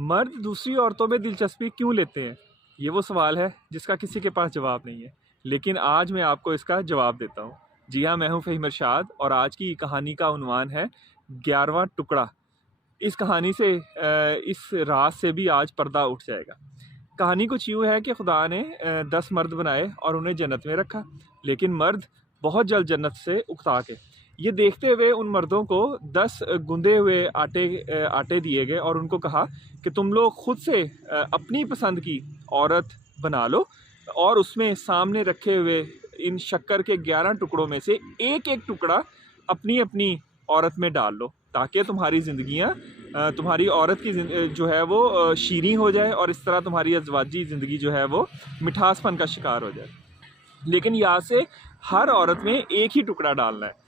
मर्द दूसरी औरतों में दिलचस्पी क्यों लेते हैं? ये वो सवाल है जिसका किसी के पास जवाब नहीं है, लेकिन आज मैं आपको इसका जवाब देता हूँ। जी हाँ, मैं हूँ फ़हीम इरशाद और आज की कहानी का उन्वान है 11वां टुकड़ा। इस कहानी से इस राज से भी आज पर्दा उठ जाएगा। कहानी कुछ यूँ है कि खुदा ने 10 मर्द बनाए और उन्हें जन्नत में रखा, लेकिन मर्द बहुत जल्द जन्नत से उकता के। ये देखते हुए उन मर्दों को 10 गुंदे हुए आटे दिए गए और उनको कहा कि तुम लोग खुद से अपनी पसंद की औरत बना लो और उसमें सामने रखे हुए इन शक्कर के 11 टुकड़ों में से एक एक टुकड़ा अपनी अपनी औरत में डाल लो, ताकि तुम्हारी ज़िंदगियाँ तुम्हारी औरत की जो है वो शीरीं हो जाए और इस तरह तुम्हारी अज़वाजी ज़िंदगी जो है वो मिठासपन का शिकार हो जाए। लेकिन यहाँ से हर औरत में एक ही टुकड़ा डालना है।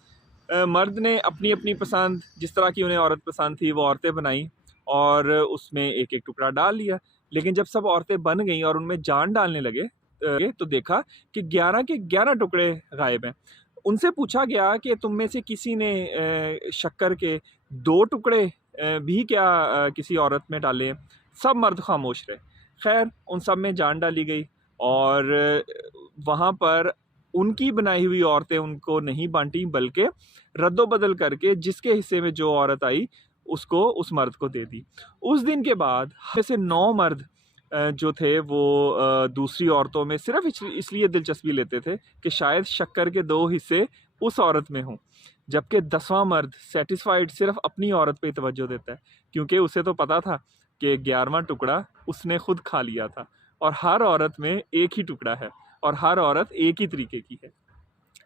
मर्द ने अपनी अपनी पसंद, जिस तरह की उन्हें औरत पसंद थी वो औरतें बनाई और उसमें एक एक टुकड़ा डाल लिया। लेकिन जब सब औरतें बन गईं और उनमें जान डालने लगे तो देखा कि 11 के 11 टुकड़े गायब हैं। उनसे पूछा गया कि तुम में से किसी ने शक्कर के 2 टुकड़े भी क्या किसी औरत में डाले हैं? सब मर्द खामोश रहे। खैर, उन सब में जान डाली गई और वहाँ पर उनकी बनाई हुई औरतें उनको नहीं बांटी, बल्कि रद्दो-बदल करके जिसके हिस्से में जो औरत आई उसको उस मर्द को दे दी। उस दिन के बाद जैसे 9 मर्द जो थे वो दूसरी औरतों में सिर्फ़ इसलिए दिलचस्पी लेते थे कि शायद शक्कर के 2 हिस्से उस औरत में हों। जबकि 10वां मर्द सैटिस्फाइड सिर्फ़ अपनी औरत पे ही तवज्जो देता है, क्योंकि उसे तो पता था कि 11वां टुकड़ा उसने खुद खा लिया था और हर औरत में एक ही टुकड़ा है और हर औरत एक ही तरीके की है।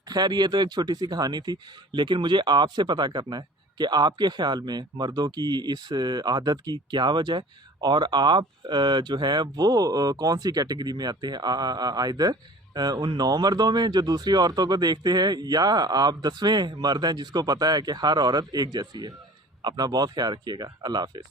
खैर, ये तो एक छोटी-सी कहानी थी, लेकिन मुझे आपसे पता करना है कि आपके ख़्याल में मर्दों की इस आदत की क्या वजह है और आप जो है वो कौन-सी कैटेगरी में आते हैं? आइदर उन 9 मर्दों में जो दूसरी औरतों को देखते हैं, या आप 10वें मर्द हैं जिसको पता है कि हर औरत एक जैसी है। अपना बहुत ख़्याल रखिएगा। अल्लाह हाफ़िज़।